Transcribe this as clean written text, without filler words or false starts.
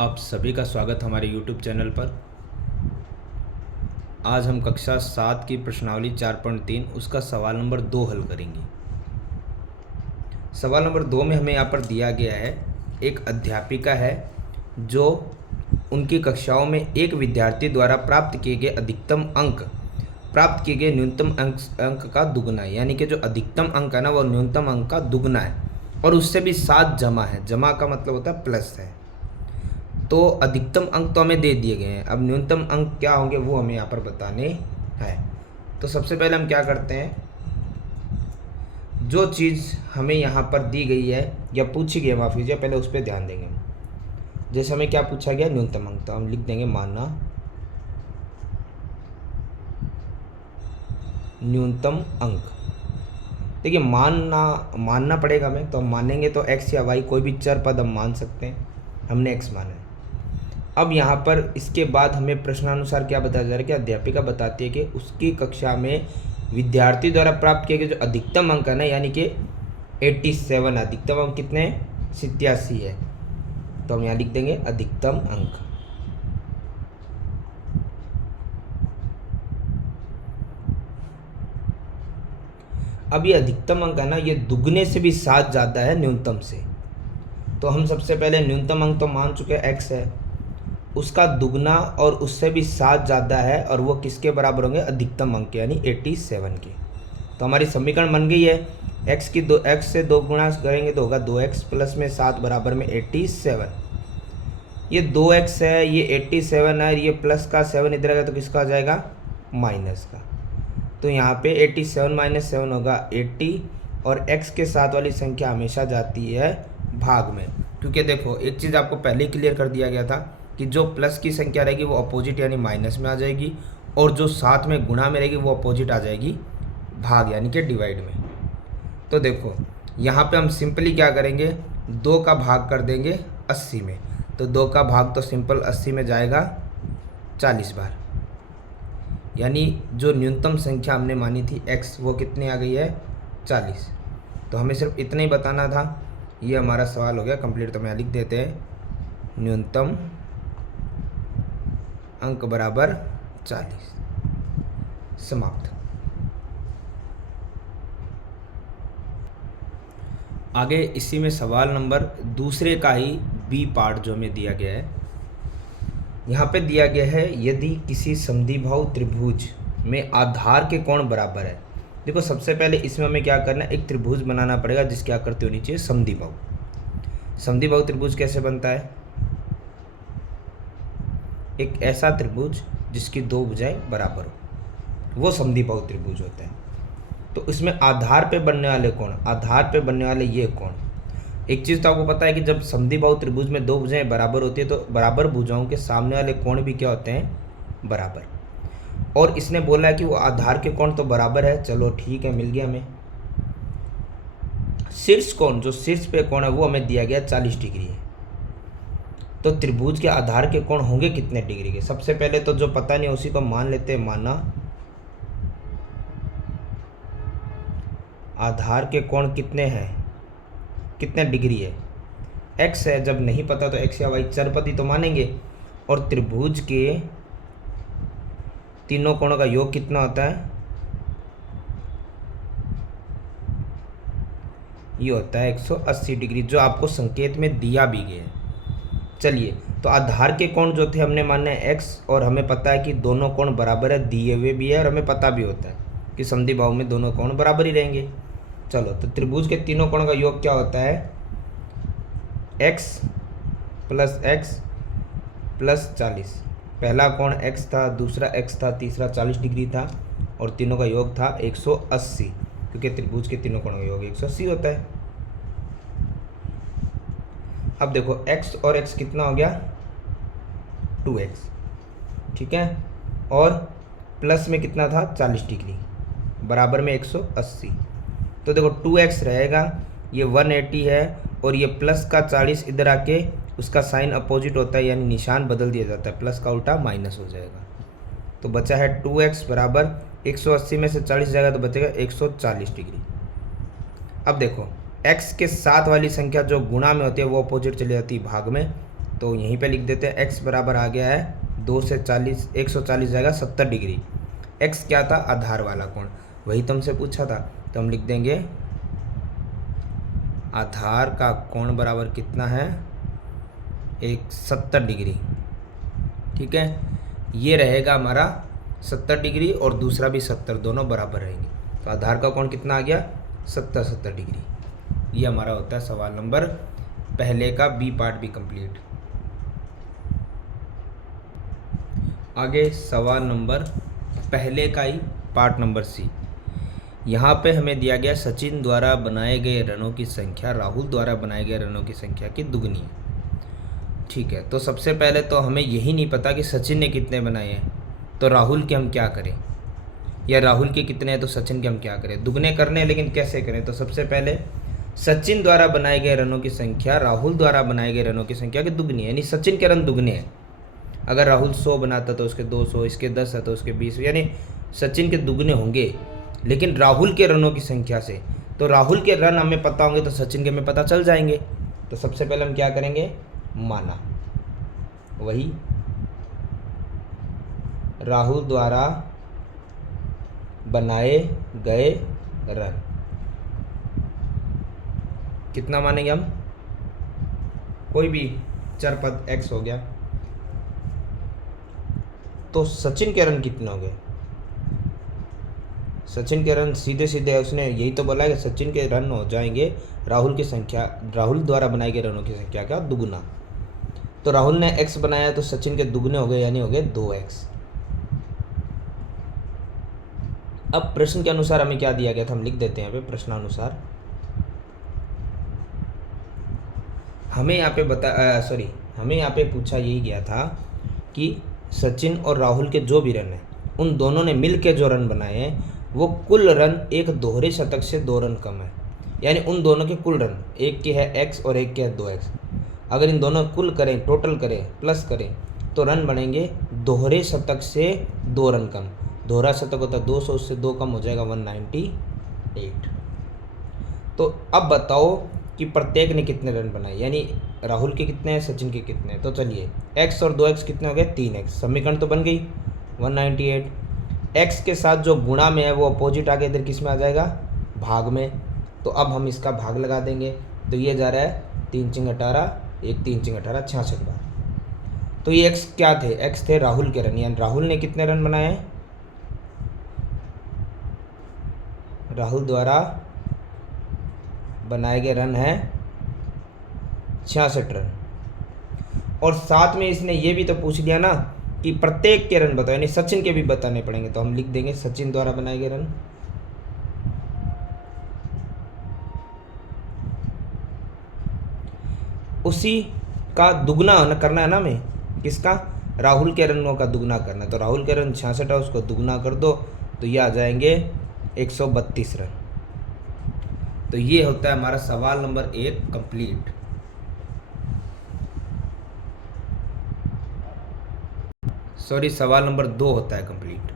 आप सभी का स्वागत हमारे YouTube चैनल पर। आज हम कक्षा 7 की प्रश्नावली 4.3 उसका सवाल नंबर 2 हल करेंगे। सवाल नंबर 2 में हमें यहाँ पर दिया गया है, एक अध्यापिका है जो उनकी कक्षाओं में एक विद्यार्थी द्वारा प्राप्त किए गए अधिकतम अंक प्राप्त किए गए न्यूनतम अंक का दुगना है। यानी कि जो अधिकतम अंक है ना, वो न्यूनतम अंक का दुगना है और उससे भी 7 जमा है। जमा का मतलब होता है प्लस है। तो अधिकतम अंक तो हमें दे दिए गए हैं, अब न्यूनतम अंक क्या होंगे वो हमें यहाँ पर बताने हैं। तो सबसे पहले हम क्या करते हैं, जो चीज़ हमें यहाँ पर दी गई है या पूछी गई है, माफ़ कीजिए, पहले उस पर ध्यान देंगे। जैसे हमें क्या पूछा गया, न्यूनतम अंक, तो हम लिख देंगे मानना न्यूनतम अंक। देखिए मानना पड़ेगा हमें, तो हम मानेंगे तो x या y कोई भी चर पद हम मान सकते हैं। हमने x माना है। अब यहाँ पर इसके बाद हमें प्रश्नानुसार क्या बताया जा रहा है कि अध्यापिका बताती है कि उसकी कक्षा में विद्यार्थी द्वारा प्राप्त किए गए जो अधिकतम अंक है ना, यानी कि 87, अधिकतम अंक कितने हैं, 87 है। तो हम यहाँ लिख देंगे अधिकतम अंक। अब ये अधिकतम अंक है ना, ये दुगने से भी 7 ज़्यादा है न्यूनतम से। तो हम सबसे पहले न्यूनतम अंक तो मान चुके हैं x है, उसका दुगना और उससे भी 7 ज़्यादा है, और वो किसके बराबर होंगे, अधिकतम अंक यानी 87 के। तो हमारी समीकरण बन गई है, x से 2 गुणा करेंगे तो होगा 2x प्लस में 7 बराबर में 87। ये 2x है, ये 87 है, ये प्लस का 7 इधर आएगा तो किसका आ जाएगा, माइनस का। तो यहाँ पे 87 माइनस 7 होगा 80, और x के साथ वाली संख्या हमेशा जाती है भाग में। क्योंकि देखो एक चीज़ आपको पहले ही क्लियर कर दिया गया था कि जो प्लस की संख्या रहेगी वो अपोजिट यानी माइनस में आ जाएगी, और जो साथ में गुणा में रहेगी वो अपोजिट आ जाएगी भाग यानी कि डिवाइड में। तो देखो यहाँ पे हम सिंपली क्या करेंगे, 2 का भाग कर देंगे 80 में। तो 2 का भाग तो सिंपल 80 में जाएगा 40 बार, यानी जो न्यूनतम संख्या हमने मानी थी x, वो कितनी आ गई है, 40। तो हमें सिर्फ इतना ही बताना था। ये हमारा सवाल हो गया कंप्लीट। तो हम यहाँ लिख देते हैं न्यूनतम अंक बराबर 40। समाप्त। आगे इसी में सवाल नंबर दूसरे का ही बी पार्ट जो हमें दिया गया है, यहाँ पे दिया गया है, यदि किसी समद्विबाहु त्रिभुज में आधार के कोण बराबर है। देखो सबसे पहले इसमें हमें क्या करना है, एक त्रिभुज बनाना पड़ेगा जिसकी आकृति होनी चाहिए समद्विबाहु। समद्विबाहु त्रिभुज कैसे बनता है, एक ऐसा त्रिभुज जिसकी 2 भुजाएं बराबर हो, वो समद्विबाहु त्रिभुज होता है। तो इसमें आधार पे बनने वाले कोण, आधार पे बनने वाले ये कोण, एक चीज़ तो आपको पता है कि जब समद्विबाहु त्रिभुज में 2 भुजाएं बराबर होती है तो बराबर भुजाओं के सामने वाले कोण भी क्या होते हैं, बराबर। और इसने बोला है कि वो आधार के कोण तो बराबर है, चलो ठीक है, मिल गया हमें। शीर्ष कोण, जो शीर्ष पे कोण है वो हमें दिया गया 40 डिग्री है। तो त्रिभुज के आधार के कोण होंगे कितने डिग्री के, सबसे पहले तो जो पता नहीं उसी को मान लेते हैं, माना आधार के कोण कितने हैं, कितने डिग्री है, x है। जब नहीं पता तो x या y चरपति तो मानेंगे। और त्रिभुज के तीनों कोणों का योग कितना होता है, ये होता है 180 डिग्री, जो आपको संकेत में दिया भी गया है। चलिए, तो आधार के कोण जो थे हमने माने x, और हमें पता है कि दोनों कोण बराबर है, दिए हुए भी है, और हमें पता भी होता है कि समद्विबाहु में दोनों कोण बराबर ही रहेंगे। चलो, तो त्रिभुज के तीनों कोणों का योग क्या होता है, x प्लस 40। पहला कोण x था, दूसरा x था, तीसरा 40 डिग्री था, और तीनों का योग था 180, क्योंकि त्रिभुज के तीनों कोणों का योग 180 होता है। अब देखो x और x कितना हो गया, 2x, ठीक है, और प्लस में कितना था 40 डिग्री, बराबर में 180। तो देखो 2x रहेगा, ये 180 है, और ये प्लस का 40 इधर आके उसका साइन अपोजिट होता है, यानी निशान बदल दिया जाता है, प्लस का उल्टा माइनस हो जाएगा। तो बचा है 2x बराबर 180 में से 40 जाएगा तो बचेगा 140 डिग्री। अब देखो x के साथ वाली संख्या जो गुणा में होती है वो अपोजिट चली जाती है भाग में, तो यहीं पे लिख देते हैं x बराबर आ गया है 2 से 40, 140 जाएगा 70 डिग्री। x क्या था? आधार वाला कोण, वही तो हमसे पूछा था। तो हम लिख देंगे आधार का कोण बराबर कितना है? 70 डिग्री। ठीक है, ये रहेगा हमारा 70 डिग्री और दूसरा भी 70, दोनों बराबर रहेंगे। तो आधार का कोण कितना आ गया? 70 डिग्री। ये हमारा होता है सवाल नंबर पहले का बी पार्ट भी कंप्लीट। आगे सवाल नंबर पहले का ही पार्ट नंबर सी। यहाँ पे हमें दिया गया सचिन द्वारा बनाए गए रनों की संख्या राहुल द्वारा बनाए गए रनों की संख्या की दुगनी है। ठीक है, तो सबसे पहले तो हमें यही नहीं पता कि सचिन ने कितने बनाए हैं, तो राहुल के हम क्या करें, या राहुल के कितने हैं तो सचिन के हम क्या करें? दुगने करने हैं, लेकिन कैसे करें? तो सबसे पहले सचिन द्वारा बनाए गए रनों की संख्या राहुल द्वारा बनाए गए रनों की संख्या की दुगनी है, यानी सचिन के रन दुगने हैं। अगर राहुल 100 बनाता तो उसके 200, इसके 10 है तो उसके 20, यानी सचिन के दुगने होंगे, लेकिन राहुल के रनों की संख्या से। तो राहुल के रन हमें पता होंगे तो सचिन के हमें पता चल जाएंगे। तो सबसे पहले हम क्या करेंगे? माना, वही राहुल द्वारा बनाए गए रन कितना मानेंगे हम? कोई भी चर पद x हो गया। तो सचिन के रन कितने हो गए? सचिन के रन सीधे सीधे उसने यही तो बोला है कि सचिन के रन हो जाएंगे राहुल की संख्या, राहुल द्वारा बनाए गए रनों की संख्या का दुगुना। तो राहुल ने x बनाया तो सचिन के दुगने हो गए, यानी हो गए 2x। अब प्रश्न के अनुसार हमें क्या दिया गया था, हम लिख देते हैं यहाँ पे प्रश्नानुसार। हमें यहाँ पे हमें यहाँ पे पूछा यही गया था कि सचिन और राहुल के जो भी रन हैं, उन दोनों ने मिल के जो रन बनाए हैं वो कुल रन एक दोहरे शतक से 2 रन कम है। यानी उन दोनों के कुल रन, एक के है x और एक के है 2x, अगर इन दोनों कुल करें, टोटल करें, प्लस करें, तो रन बनेंगे दोहरे शतक से 2 रन कम। दोहरा शतक होता है 200, उससे 2 कम हो जाएगा 198। तो अब बताओ कि प्रत्येक ने कितने रन बनाए, यानी राहुल के कितने हैं, सचिन के कितने हैं। तो चलिए x और 2x कितने हो गए? 3x। समीकरण तो बन गई 198। x के साथ जो गुणा में है वो अपोजिट आगे इधर किस में आ जाएगा? भाग में। तो अब हम इसका भाग लगा देंगे, तो ये जा रहा है 3 चिंग 18, 1 3 चिंग 18, 66 बार। तो ये x क्या थे? x थे राहुल के रन, यानी राहुल ने कितने रन बनाए हैं? राहुल द्वारा बनाए गए रन हैं 66 रन। और साथ में इसने ये भी तो पूछ लिया ना कि प्रत्येक के रन बताओ, यानी सचिन के भी बताने पड़ेंगे। तो हम लिख देंगे सचिन द्वारा बनाए गए रन, उसी का दुगना करना है ना हमें। किसका? राहुल के रनों का दुगना करना है। तो राहुल के रन 66 है, उसको दुगना कर दो तो ये आ जाएंगे 132 रन। तो ये होता है हमारा सवाल नंबर 1 कंप्लीट। सॉरी, सवाल नंबर 2 होता है कंप्लीट।